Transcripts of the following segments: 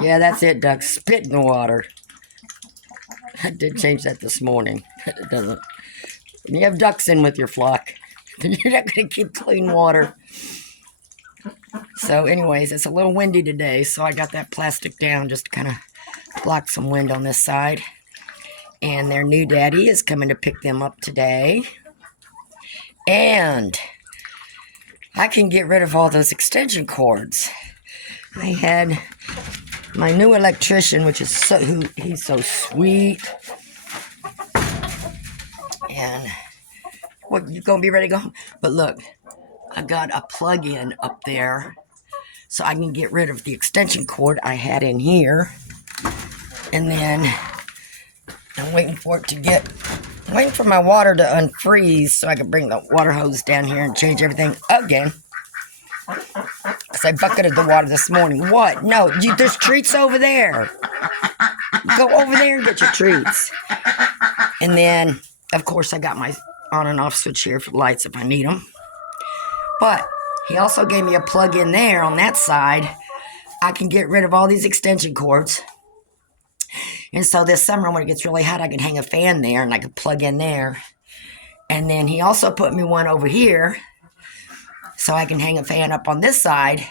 Yeah, that's it, ducks. Spit in the water. I did change that this morning. It doesn't. When you have ducks in with your flock, then you're not going to keep clean water. So anyways, it's a little windy today, so I got that plastic down just to kind of block some wind on this side. And their new daddy is coming to pick them up today. And I can get rid of all those extension cords. I had my new electrician, which is he's so sweet. And what, you gonna be ready to go home? But look, I got a plug-in up there so I can get rid of the extension cord I had in here. And then I'm waiting for it to I'm waiting for my water to unfreeze so I can bring the water hose down here and change everything again. Because I bucketed the water this morning. What? No, there's treats over there. Go over there and get your treats. And then, of course, I got my on and off switch here for the lights if I need them. But he also gave me a plug in there on that side. I can get rid of all these extension cords. And so this summer when it gets really hot, I can hang a fan there and I can plug in there. And then he also put me one over here so I can hang a fan up on this side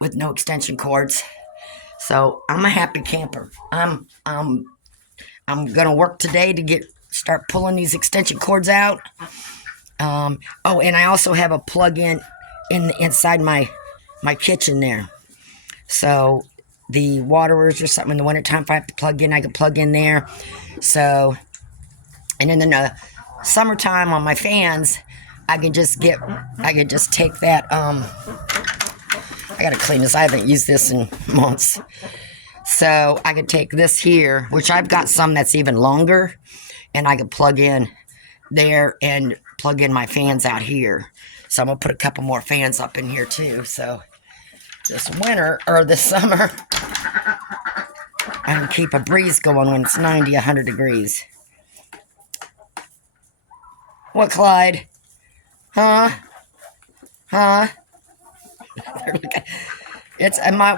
with no extension cords. So I'm a happy camper. I'm gonna work today to start pulling these extension cords out. Oh, and I also have a plug-in inside my kitchen there. So the waterers or something in the wintertime, if I have to plug in, I can plug in there. So, and then in the summertime on my fans, I can just take that, I gotta clean this, I haven't used this in months. So I could take this here, which I've got some that's even longer, and I could plug in there and plug in my fans out here. So I'm gonna put a couple more fans up in here too. So this summer, I can keep a breeze going when it's 90, 100 degrees. What, Clyde? Huh? My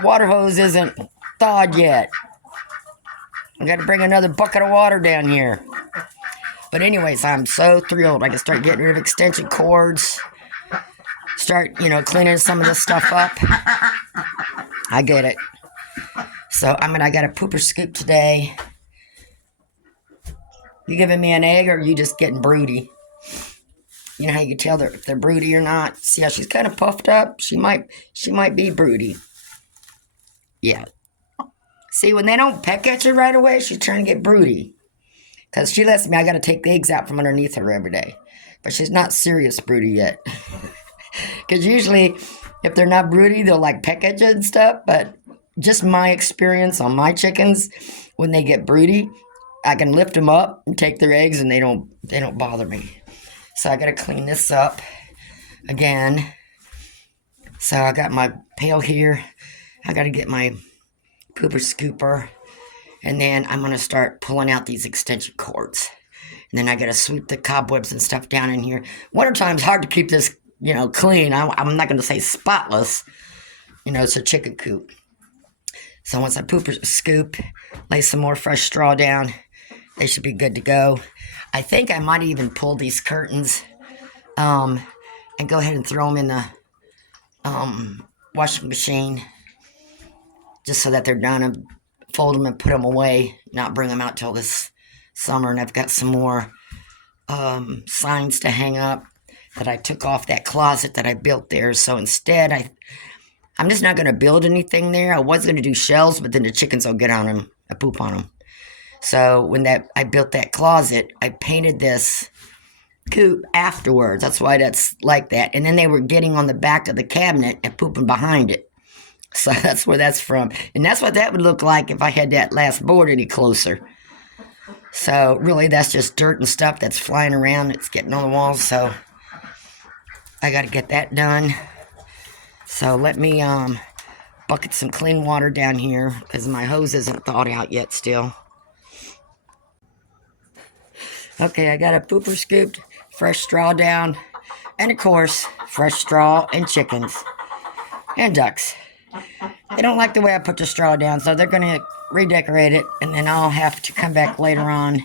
water hose isn't thawed yet. I got to bring another bucket of water down here. But anyways, I'm so thrilled. I can start getting rid of extension cords. Start, cleaning some of this stuff up. I get it. So, I got a pooper scoop today. You giving me an egg or are you just getting broody? You know how you can tell if they're broody or not? See how she's kind of puffed up? She might be broody. Yeah. See, when they don't peck at you right away, she's trying to get broody. Because she lets me, I got to take the eggs out from underneath her every day. But she's not serious broody yet. Because usually, if they're not broody, they'll peck at you and stuff. But just my experience on my chickens, when they get broody, I can lift them up and take their eggs and they don't bother me. So I got to clean this up again. So I got my pail here. I got to get my pooper scooper. And then I'm going to start pulling out these extension cords. And then I got to sweep the cobwebs and stuff down in here. Wintertime's hard to keep this, clean. I'm not going to say spotless. It's a chicken coop. So once I pooper scoop, lay some more fresh straw down, they should be good to go. I think I might even pull these curtains and go ahead and throw them in the washing machine just so that they're done, and fold them and put them away, not bring them out till this summer. And I've got some more signs to hang up that I took off that closet that I built there. So instead, I'm just not going to build anything there. I was going to do shelves, but then the chickens will get on them. I poop on them. So when I built that closet, I painted this coop afterwards. That's why that's like that. And then they were getting on the back of the cabinet and pooping behind it. So that's where that's from. And that's what that would look like if I had that last board any closer. So really that's just dirt and stuff that's flying around. It's getting on the walls. So I got to get that done. So let me bucket some clean water down here because my hose isn't thawed out yet still. Okay, I got a pooper scooped, fresh straw down, and of course, fresh straw and chickens. and ducks. They don't like the way I put the straw down, so they're going to redecorate it, and then I'll have to come back later on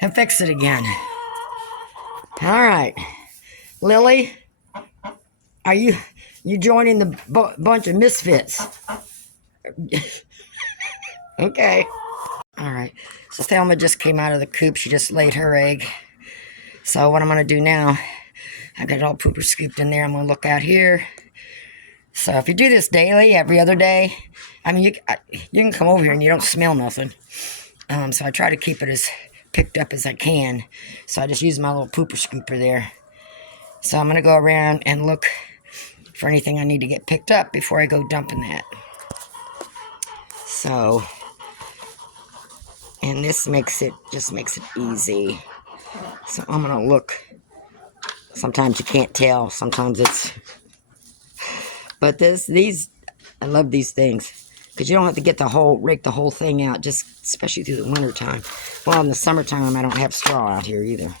and fix it again. All right. Lily, are you joining the bunch of misfits? Okay. All right. So Thelma just came out of the coop. She just laid her egg. So what I'm going to do now, I got it all pooper scooped in there. I'm going to look out here. So if you do this daily, every other day, I mean, you can come over here and you don't smell nothing. So I try to keep it as picked up as I can. So I just use my little pooper scooper there. So I'm going to go around and look for anything I need to get picked up before I go dumping that. So, and this just makes it easy. So I'm going to look. Sometimes you can't tell. Sometimes it's... But these, I love these things. Because you don't have to get rake the whole thing out, just especially through the winter time. Well, in the summertime, I don't have straw out here either.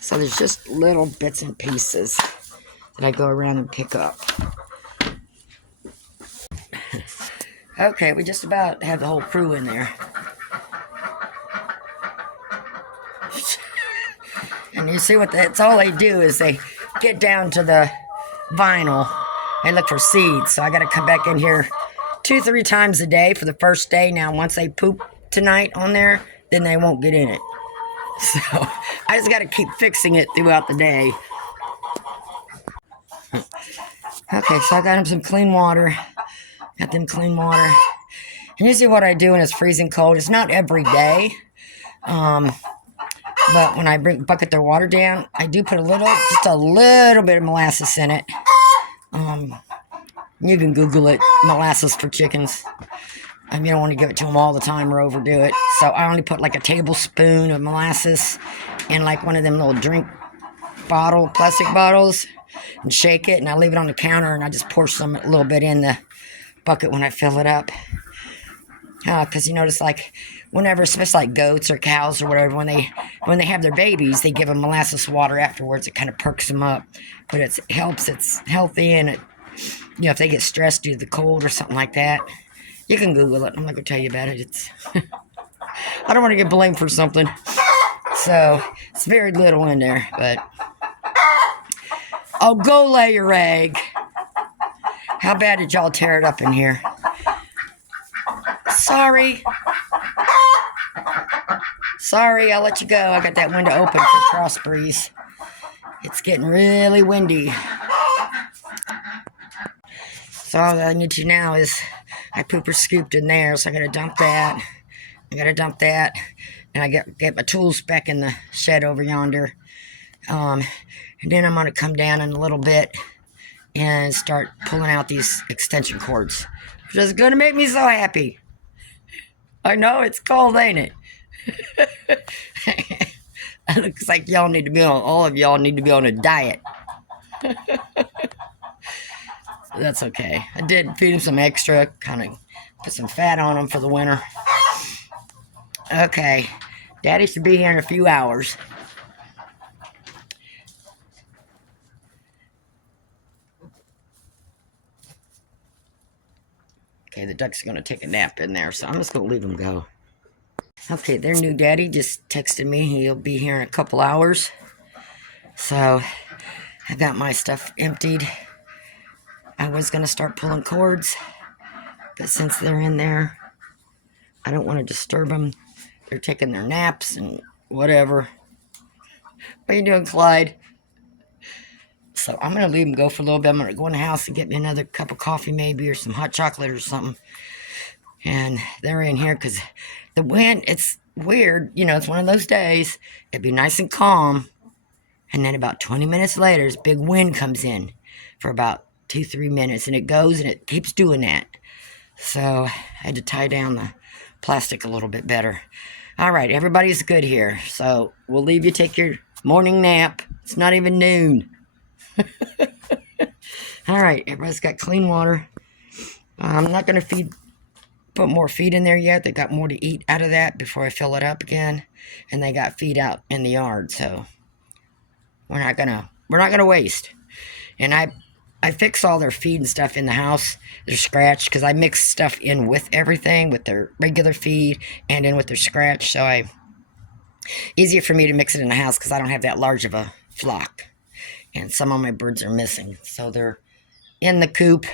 So there's just little bits and pieces that I go around and pick up. Okay, we just about have the whole crew in there. And you see that's all they do is they get down to the vinyl and look for seeds. So I got to come back in here 2-3 times a day for the first day. Now, once they poop tonight on there, then they won't get in it. So I just got to keep fixing it throughout the day. Okay, so I got them some clean water. Got them clean water. And usually what I do when it's freezing cold, it's not every day. But when I bucket their water down, I do put just a little bit of molasses in it. You can Google it, molasses for chickens. You don't want to give it to them all the time or overdo it. So I only put like a tablespoon of molasses in like one of them little drink plastic bottles, and shake it, and I leave it on the counter, and I just pour a little bit in the bucket when I fill it up. Because you notice, like, whenever, especially like goats or cows or whatever, when they have their babies, they give them molasses water afterwards. It kind of perks them up, but it helps. It's healthy, and if they get stressed due to the cold or something like that, you can Google it. I'm not gonna tell you about it. It's I don't want to get blamed for something, so it's very little in there. But oh, go lay your egg. How bad did y'all tear it up in here? Sorry, I'll let you go. I got that window open for cross breeze. It's getting really windy. So all I need to now is I pooper scooped in there, so I gotta dump that. And I get my tools back in the shed over yonder. And then I'm gonna come down in a little bit and start pulling out these extension cords, which is gonna make me so happy. I know it's cold, ain't it? It looks like all of y'all need to be on a diet. That's okay. I did feed them some extra, kind of put some fat on them for the winter. Okay, Daddy should be here in a few hours. Okay, the duck's going to take a nap in there, so I'm just going to leave him go. Okay, their new daddy just texted me. He'll be here in a couple hours. So, I got my stuff emptied. I was going to start pulling cords, but since they're in there, I don't want to disturb them. They're taking their naps and whatever. What are you doing, Clyde? So I'm going to leave them go for a little bit. I'm going to go in the house and get me another cup of coffee maybe, or some hot chocolate or something. And they're in here because the wind, it's weird. It's one of those days. It'd be nice and calm. And then about 20 minutes later, this big wind comes in for about 2-3 minutes. And it goes and it keeps doing that. So I had to tie down the plastic a little bit better. All right, everybody's good here. So we'll leave you take your morning nap. It's not even noon. All right, everybody's got clean water. I'm not going to put more feed in there yet. They got more to eat out of that before I fill it up again. And they got feed out in the yard, so we're not gonna waste. And I I fix all their feed and stuff in the house. They're scratch because I mix stuff in with everything, with their regular feed and in with their scratch. So easier for me to mix it in the house because I don't have that large of a flock. And some of my birds are missing. So they're in the coop.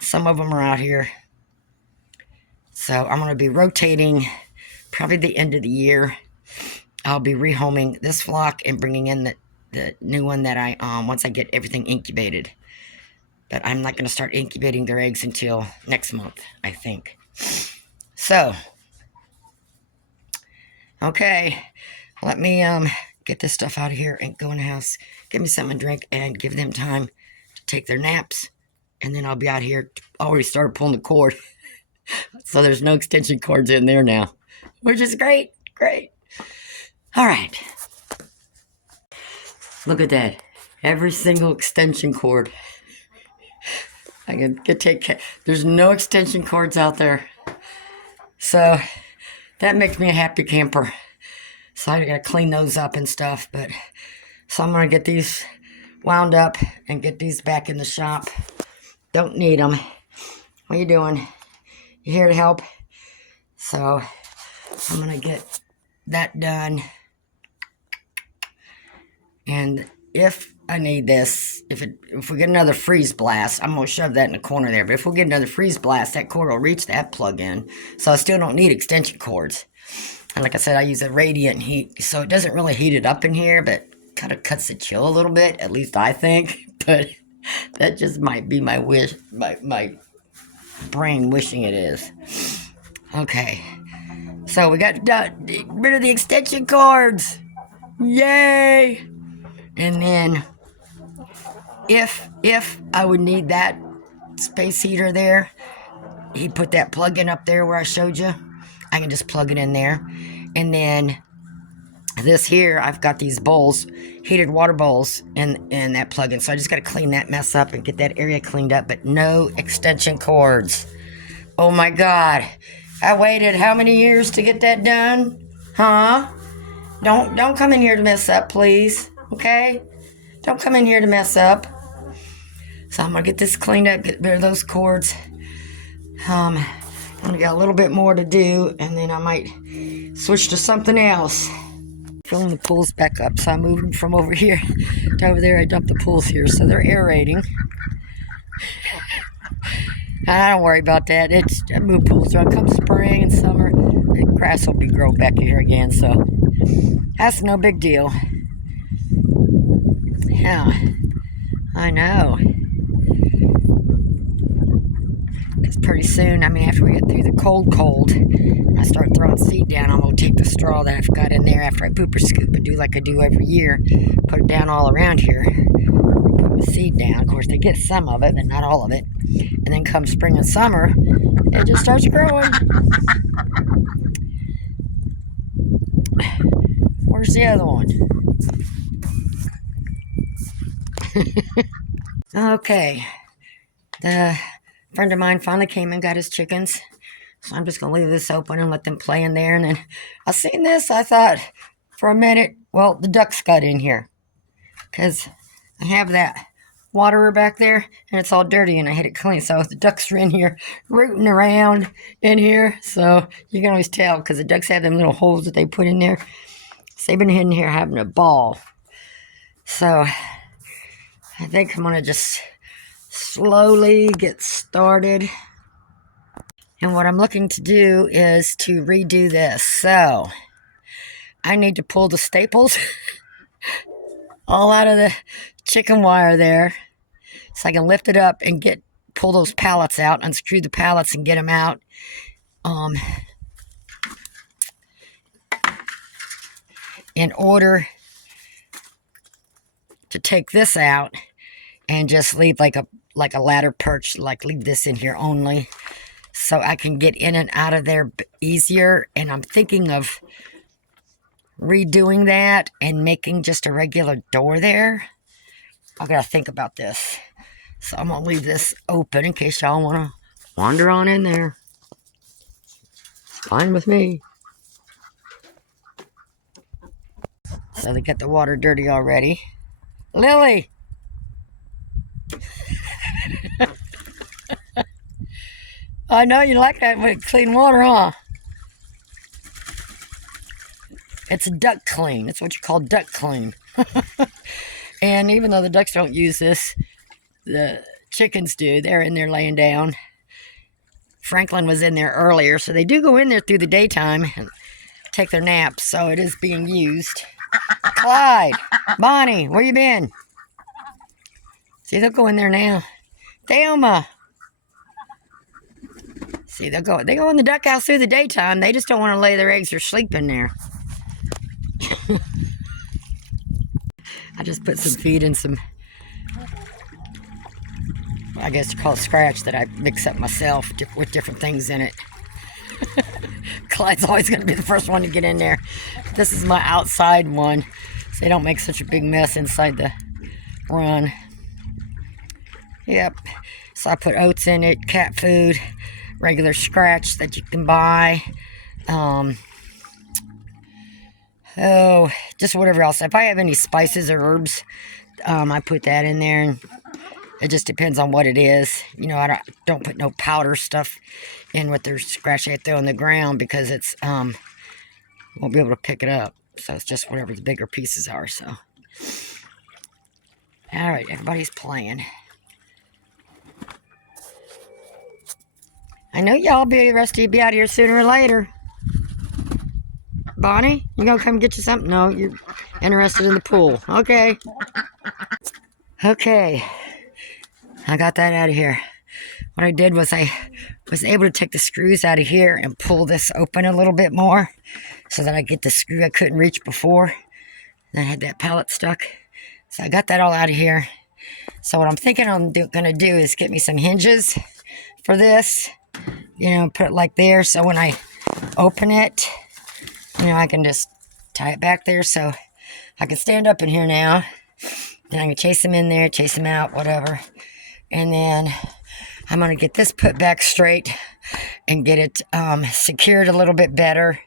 Some of them are out here. So I'm going to be rotating probably the end of the year. I'll be rehoming this flock and bringing in the new one that I, once I get everything incubated. But I'm not going to start incubating their eggs until next month, I think. So, okay, let me get this stuff out of here and go in the house, give me something to drink, and give them time to take their naps. And then I'll be out here. Already started pulling the cord. So there's no extension cords in there now, which is great, great. All right. Look at that. Every single extension cord. I can take. There's no extension cords out there. So that makes me a happy camper. So I gotta clean those up and stuff. But so I'm gonna get these wound up and get these back in the shop. Don't need them. What are you doing? You here to help? So I'm gonna get that done. And if I need this, if we get another freeze blast, I'm gonna shove that in the corner there. But if we get another freeze blast, that cord will reach that plug in. So I still don't need extension cords. And like I said, I use a radiant heat, so it doesn't really heat it up in here, but kind of cuts the chill a little bit. At least I think. But that just might be my wish, my brain wishing it is. Okay. So we got rid of the extension cords. Yay! And then if I would need that space heater there, he put that plug in up there where I showed you. I can just plug it in there. And then this here, I've got these bowls, heated water bowls, and that plug in. So I just got to clean that mess up and get that area cleaned up, but no extension cords. Oh my God. I waited how many years to get that done? Huh? Don't come in here to mess up, please. Okay? Don't come in here to mess up. So I'm gonna get this cleaned up, get rid of those cords. I got a little bit more to do, and then I might switch to something else. Filling the pools back up, so I moved them from over here to over there. I dumped the pools here, so they're aerating. I don't worry about that. I move pools around. Come spring and summer, the grass will be growing back here again, so that's no big deal. Yeah, I know. Because pretty soon, after we get through the cold, and I start throwing seed down, I'm going to take the straw that I've got in there after I pooper scoop and do like I do every year, put it down all around here, put the seed down. Of course, they get some of it, but not all of it. And then come spring and summer, it just starts growing. Where's the other one? Okay. The friend of mine finally came and got his chickens. So I'm just going to leave this open and let them play in there. And then I seen this. I thought for a minute, well, the ducks got in here. Because I have that waterer back there, and it's all dirty, and I had it clean. So the ducks are in here rooting around in here. So you can always tell because the ducks have them little holes that they put in there. So they've been in here having a ball. So I think I'm going to just slowly get started. And what I'm looking to do is to redo this. So I need to pull the staples all out of the chicken wire there so I can lift it up and pull those pallets out, unscrew the pallets and get them out. In order to take this out and just leave like a ladder perch, like leave this in here only so I can get in and out of there easier. And I'm thinking of redoing that and making just a regular door there. I gotta think about this. So I'm gonna leave this open in case y'all wanna wander on in there. It's fine with me. So they got the water dirty already. Lily! I know you like that with clean water, huh? It's duck clean. It's what you call duck clean. And even though the ducks don't use this, the chickens do. They're in there laying down. Franklin was in there earlier, so they do go in there through the daytime and take their naps, so it is being used. Clyde, Bonnie, where you been? See, they'll go in there now. Thelma. See, they go in the duck house through the daytime. They just don't want to lay their eggs or sleep in there. I just put some feed in some, I guess you call it scratch, that I mix up myself with different things in it. Clyde's always going to be the first one to get in there. This is my outside one, so they don't make such a big mess inside the run. Yep. So I put oats in it, cat food, regular scratch that you can buy. Just whatever else. If I have any spices or herbs, I put that in there, and it just depends on what it is. You know, I don't put no powder stuff in with their scratch I throw on the ground, because it's won't be able to pick it up. So it's just whatever the bigger pieces are. So, all right, everybody's playing. I know y'all be rusty, be out here sooner or later. Bonnie, you gonna come get you something? No, you're interested in the pool. Okay. Okay. I got that out of here. What I did was I was able to take the screws out of here and pull this open a little bit more so that I get the screw I couldn't reach before. And I had that pallet stuck. So I got that all out of here. So what I'm thinking I'm gonna do is get me some hinges for this. You know, put it like there, so when I open it, you know, I can just tie it back there, so I can stand up in here now. Then I can chase them in there, chase them out, whatever. And then I'm going to get this put back straight and get it secured a little bit better.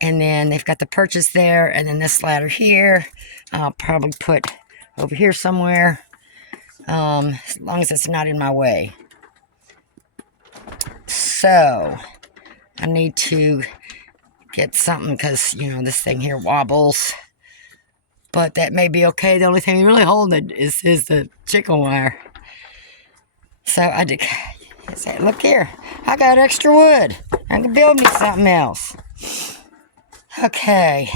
And then they've got the perches there, and then this ladder here, I'll probably put over here somewhere, as long as it's not in my way. So, I need to get something, because, you know, this thing here wobbles. But that may be okay. The only thing really holding it is the chicken wire. So, I did say, look here. I got extra wood. I can build me something else. Okay.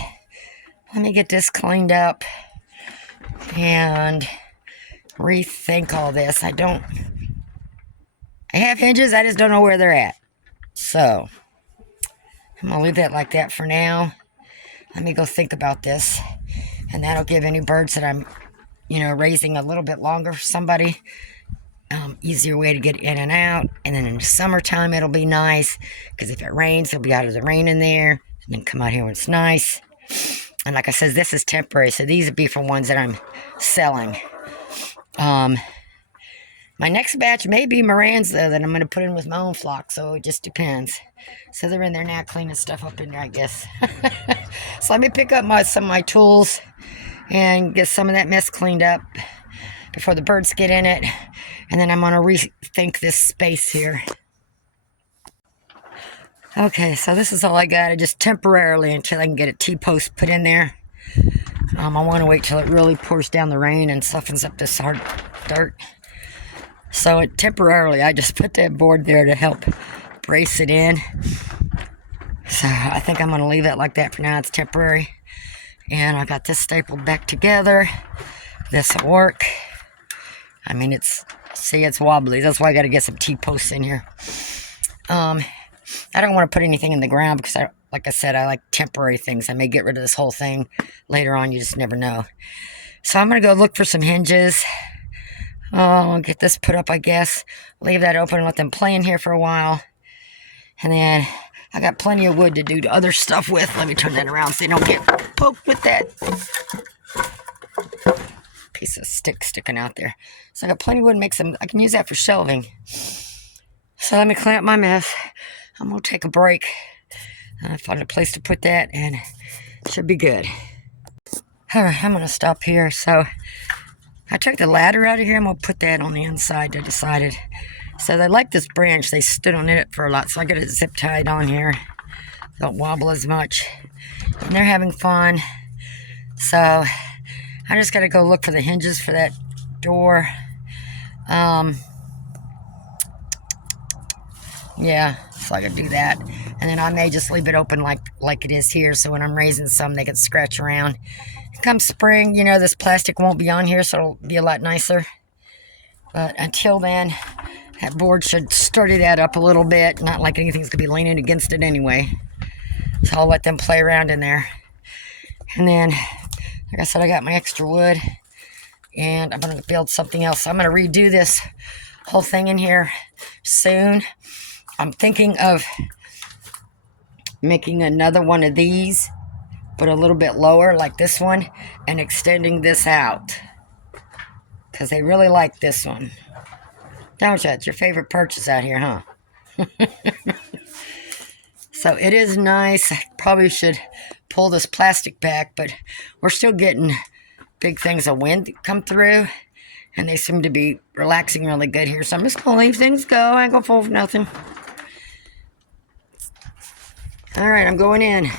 Let me get this cleaned up and rethink all this. I have hinges, I just don't know where they're at. So, I'm going to leave that like that for now. Let me go think about this. And that'll give any birds that I'm, you know, raising a little bit longer for somebody, easier way to get in and out. And then in the summertime, it'll be nice, because if it rains, they'll be out of the rain in there. And then come out here when it's nice. And like I said, this is temporary, so these would be for ones that I'm selling. My next batch may be Morans, though, that I'm going to put in with my own flock, so it just depends. So they're in there now cleaning stuff up in there, I guess. So let me pick up some of my tools and get some of that mess cleaned up before the birds get in it. And then I'm going to rethink this space here. Okay, so this is all I got, just temporarily until I can get a T-post put in there. I want to wait till it really pours down the rain and softens up this hard dirt. So temporarily, I just put that board there to help brace it in. So I think I'm going to leave that like that for now. It's temporary. And I got this stapled back together. This will work. I mean, it's wobbly. That's why I got to get some T-posts in here. I don't want to put anything in the ground because, like I said, I like temporary things. I may get rid of this whole thing later on. You just never know. So I'm going to go look for some hinges. I'll get this put up, I guess. Leave that open and let them play in here for a while. And then I got plenty of wood to do other stuff with. Let me turn that around so they don't get poked with that piece of stick sticking out there. So I got plenty of wood to make some. I can use that for shelving. So let me clean up my mess. I'm going to take a break. Find a place to put that, and it should be good. All right, I'm going to stop here. So I took the ladder out of here. I'm going to put that on the inside, I decided. So they like this branch. They stood on it for a lot. So I got it zip tied on here. Don't wobble as much. And they're having fun. So I just got to go look for the hinges for that door. Yeah, so I can do that. And then I may just leave it open like it is here, so when I'm raising some, they can scratch around. Come spring, you know, this plastic won't be on here, so it'll be a lot nicer. But until then, that board should sturdy that up a little bit. Not like anything's going to be leaning against it anyway. So I'll let them play around in there. And then, like I said, I got my extra wood. And I'm going to build something else. So I'm going to redo this whole thing in here soon. I'm thinking of making another one of these, but a little bit lower like this one, and extending this out. Because they really like this one. Don't you? It's your favorite purchase out here, huh? So it is nice. I probably should pull this plastic back, but we're still getting big things of wind come through. And they seem to be relaxing really good here. So I'm just going to leave things go. I ain't going to fool for nothing. All right, I'm going in.